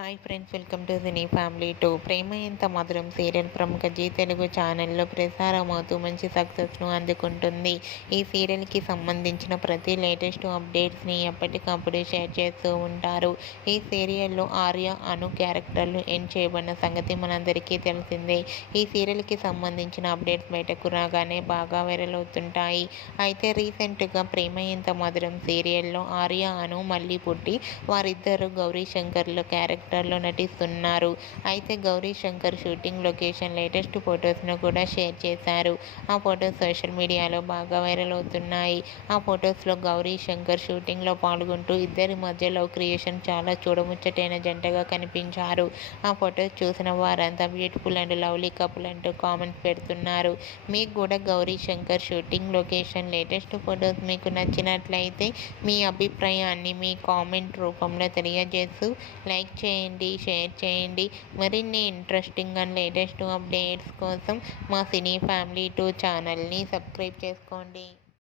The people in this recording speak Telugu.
Hi friends, welcome to cine family 2. ప్రేమ ఎంత మధురం సీరియల్ ప్రముఖ జీ తెలుగు ఛానల్లో ప్రసారమవుతూ మంచి సక్సెస్ను అందుకుంటుంది. ఈ సీరియల్కి సంబంధించిన ప్రతి లేటెస్ట్ అప్డేట్స్ని ఎప్పటికప్పుడు షేర్ చేస్తూ ఉంటారు. ఈ సీరియల్లో ఆర్య, అను క్యారెక్టర్లు ఎండ్ చేయబడిన సంగతి మనందరికీ తెలిసిందే. ఈ సీరియల్కి సంబంధించిన అప్డేట్స్ బయటకు రాగానే బాగా వైరల్ అవుతుంటాయి. అయితే రీసెంట్గా ప్రేమ ఎంత మధురం సీరియల్లో ఆర్య, అను మళ్ళీ పుట్టి వారిద్దరూ గౌరీ శంకర్ల క్యారెక్టర్లో నటిస్తున్నారు. అయితే Gauri Shankar shooting location latest ఫొటోస్ను కూడా షేర్ చేశారు. ఆ ఫొటోస్ సోషల్ మీడియాలో బాగా వైరల్ అవుతున్నాయి. ఆ ఫొటోస్లో గౌరీ శంకర్ షూటింగ్లో పాల్గొంటూ ఇద్దరి మధ్య లవ్ క్రియేషన్ చాలా చూడముచ్చటైన జంటగా కనిపించారు. ఆ ఫొటోస్ చూసిన వారంతా బ్యూటిఫుల్ అండ్ లవ్లీ కపుల్ అంటూ కామెంట్స్ పెడుతున్నారు. మీకు కూడా Gauri Shankar shooting location latest photos మీకు నచ్చినట్లయితే మీ అభిప్రాయాన్ని మీ కామెంట్ రూపంలో తెలియజేస్తూ లైక్ చేయండి, షేర్ చేయండి. మరిన్ని ఇంట్రెస్టింగ్ అండ్ లేటెస్ట్ అప్డేట్స్ కోసం మా సినీ ఫ్యామిలీ 2 ఛానల్ని సబ్స్క్రైబ్ చేసుకోండి.